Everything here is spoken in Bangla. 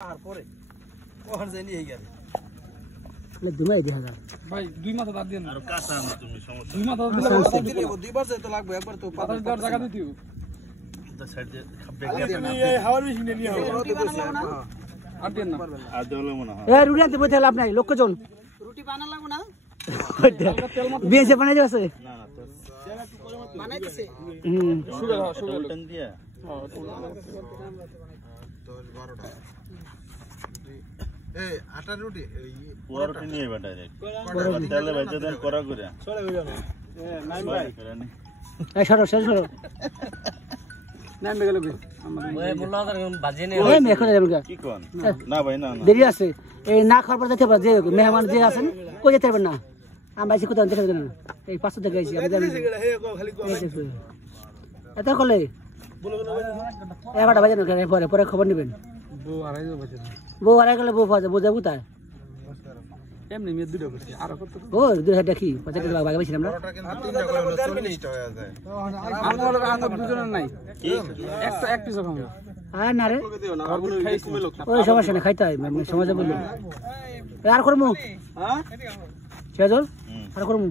তারপরে ওখানে যাই নিয়ে গেল দুমাই দেখা যায় ভাই দুই মাথা দাঁত দেন আর কাঁচা না তুমি সমস্যা দুই মাথা দিলে দুইবার যেতে লাগবে একবার তো পাতার দাঁত জায়গা দিও তো সাইড দিয়ে খাবে এই হাওয়ার মেশিন নিয়ে হবে আর দেন না আর দেওয়ালে মনে হয় এ রুটি আনতে বইতে লাভ নাই লক্ষ্যজন রুটি বানা লাগবে না বিয়েছে বানাই যাচ্ছে না না তো বানাইতেছে সুগার সুগার টেন দিয়া এই আটা রুটি পুরোটা নিয়ে বা ডাইরেক্ট তেলে ভেজে দেন করা করে চলে গেল নাই ভাই এই সরো সরো নাম গেল কি ওই মোল্লা বাজে নে এই মেখো যাবে কি কোন না ভাই না না দেরি আছে এই না খাওয়ার পর যেতে পারে যে মেহমান যে আছেন কই যেতে পারবেন না আমরা এসে কোথাও দেখে দেবেন না এই পাঁচটা থেকে এসে আমি জানি এত করলে এগারোটা বাজে না পরে পরে খবর নেবেন বউ আড়াই বাজে বউ আড়াই গেলে বউ পাওয়া যায় বউ যাবো তাই এমনি মেয়ে দুটো করছি আর কত ও দুই হাজার দেখি 50 টাকা বাগে বেশি আমরা তিনটা করে হলো 40 টাকা হয়ে যায় আমার আমার দুজনের নাই একটা এক পিস খাবো আর না রে আর কোনো খাইছি ওই সমস্যা না খাইতে হয় সমাজে বললো আর করবো হ্যাঁ সেজল আর করবো